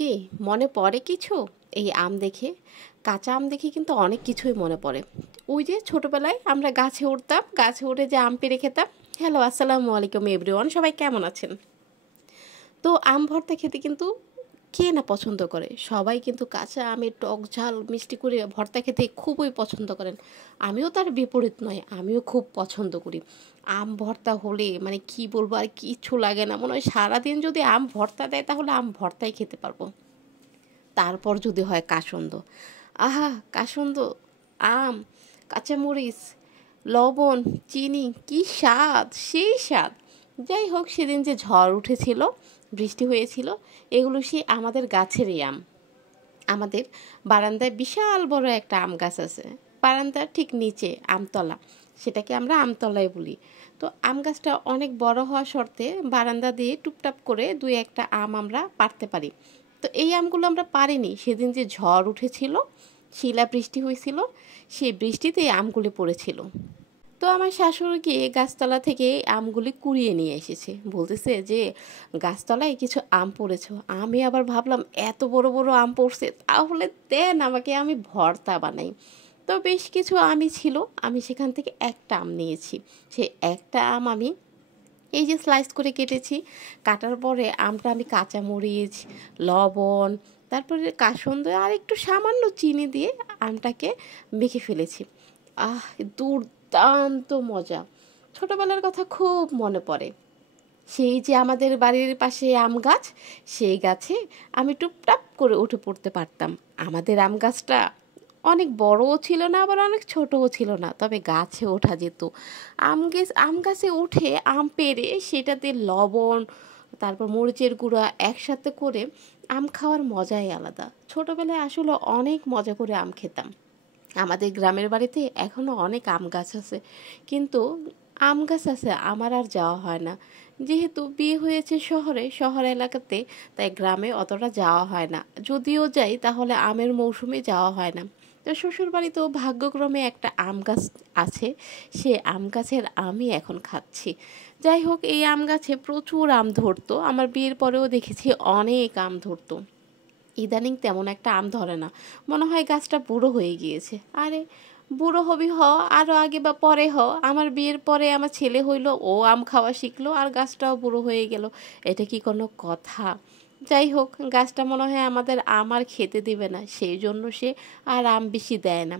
কি মনে পড়ে কিছু? এই আম দেখে, কাঁচা আম দেখে কিন্তু অনেক কিছুই মনে পড়ে। ওই যে ছোটবেলায় আমরা গাছে উঠতাম, গাছে উঠে যে আম পেড়ে খেতাম। হ্যালো, আসসালামু আলাইকুম এভরিওয়ান, সবাই কেমন আছেন? তো আম ভর্তা খেতে কিন্তু কে না পছন্দ করে? সবাই কিন্তু কাঁচা আমের টক ঝাল মিষ্টি করে ভর্তা খেতে খুবই পছন্দ করেন। আমিও তার বিপরীত নয়, আমিও খুব পছন্দ করি। আম ভর্তা হলে মানে কি বলবো, আর কিচ্ছু লাগে না, মনে হয় সারাদিন যদি আম ভর্তা দেয় তাহলে আম ভর্তাই খেতে পারবো। তারপর যদি হয় কাসন্দ, আহা কাসন্দ, আম, কাঁচামরিচ, লবণ, চিনি, কি স্বাদ, সেই স্বাদ। যাই হোক, সেদিন যে ঝড় উঠেছিল, বৃষ্টি হয়েছিল, এগুলো সেই আমাদের গাছেরই আম। আমাদের বারান্দায় বিশাল বড় একটা আম গাছ আছে, বারান্দার ঠিক নিচে আমতলা, সেটাকে আমরা আমতলায় বলি। তো আম গাছটা অনেক বড় হওয়া সত্ত্বে বারান্দা দিয়ে টুপটাপ করে দুই একটা আম আমরা পাড়তে পারি। তো এই আমগুলো আমরা পারিনি, সেদিন যে ঝড় উঠেছিল, শিলা বৃষ্টি হয়েছিল, সেই বৃষ্টিতে আমগুলি পড়েছিল। তো আমার শাশুড়ি গিয়ে গাছতলা থেকে আমগুলি কুড়িয়ে নিয়ে এসেছে, বলতেছে যে গাছতলায় কিছু আম পড়েছে। আমি আবার ভাবলাম এত বড় বড় আম পড়ছে, তাহলে দেন আমাকে, আমি ভর্তা বানাই। তো বেশ কিছু আমই ছিল, আমি সেখান থেকে একটা আম নিয়েছি। সে একটা আম আমি এই যে স্লাইস করে কেটেছি, কাটার পরে আমটা আমি কাঁচামরিচ, লবণ, তারপরে কাসন্দ আর একটু সামান্য চিনি দিয়ে আমটাকে মেখে ফেলেছি। আহ, দুর্দান্ত মজা! ছোটবেলার কথা খুব মনে পড়ে। সেই যে আমাদের বাড়ির পাশে আম গাছ, সেই গাছে আমি টুপটাপ করে উঠে পড়তে পারতাম। আমাদের আম গাছটা অনেক বড়ও ছিল না, আবার অনেক ছোটও ছিল না, তবে গাছে ওঠা যেত। আম গাছে উঠে আম পেড়ে সেটাতে লবণ, তারপর মরিচের গুঁড়া একসাথে করে আম খাওয়ার মজাই আলাদা। ছোটবেলায় আসলে অনেক মজা করে আম খেতাম। আমাদের গ্রামের বাড়িতে এখনও অনেক আম গাছ আছে, কিন্তু আম গাছ আছে আমার আর যাওয়া হয় না। যেহেতু বিয়ে হয়েছে শহরে, শহর এলাকাতে, তাই গ্রামে অতটা যাওয়া হয় না। যদিও যাই তাহলে আমের মৌসুমে যাওয়া হয় না। তো শ্বশুর বাড়িতেও ভাগ্যক্রমে একটা আম গাছ আছে, সে আম গাছের আমি এখন খাচ্ছি। যাই হোক, এই আম গাছে প্রচুর আম ধরতো, আমার বিয়ের পরেও দেখেছি অনেক আম ধরতো। ইদানিং তেমন একটা আম ধরে না, মনে হয় গাছটা বুড়ো হয়ে গিয়েছে। আরে, বুড়ো হবি হ, আরও আগে বা পরে হ, আমার বিয়ের পরে আমার ছেলে হইলো, ও আম খাওয়া শিখলো আর গাছটাও বুড়ো হয়ে গেল, এটা কি কোনো কথা? যাই হোক, গাছটা মনে হয় আমাদের আম আর খেতে দিবে না, সেই জন্য সে আর আম বেশি দেয় না।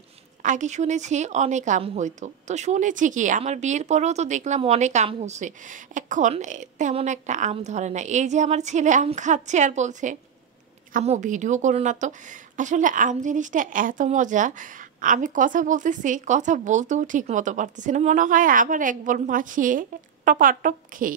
আগে শুনেছি অনেক আম হইতো, তো শুনেছি কি, আমার বিয়ের পরেও তো দেখলাম অনেক আম হচ্ছে। এখন তেমন একটা আম ধরে না। এই যে আমার ছেলে আম খাচ্ছে আর বলছে, আম্মু ভিডিও করো না তো। আসলে আম জিনিসটা এত মজা, আমি কথা বলতেছি, কথা বলতেও ঠিক মতো পারতেছি না, মনে হয় আবার এক বল মাখিয়ে টপাটপ খেই।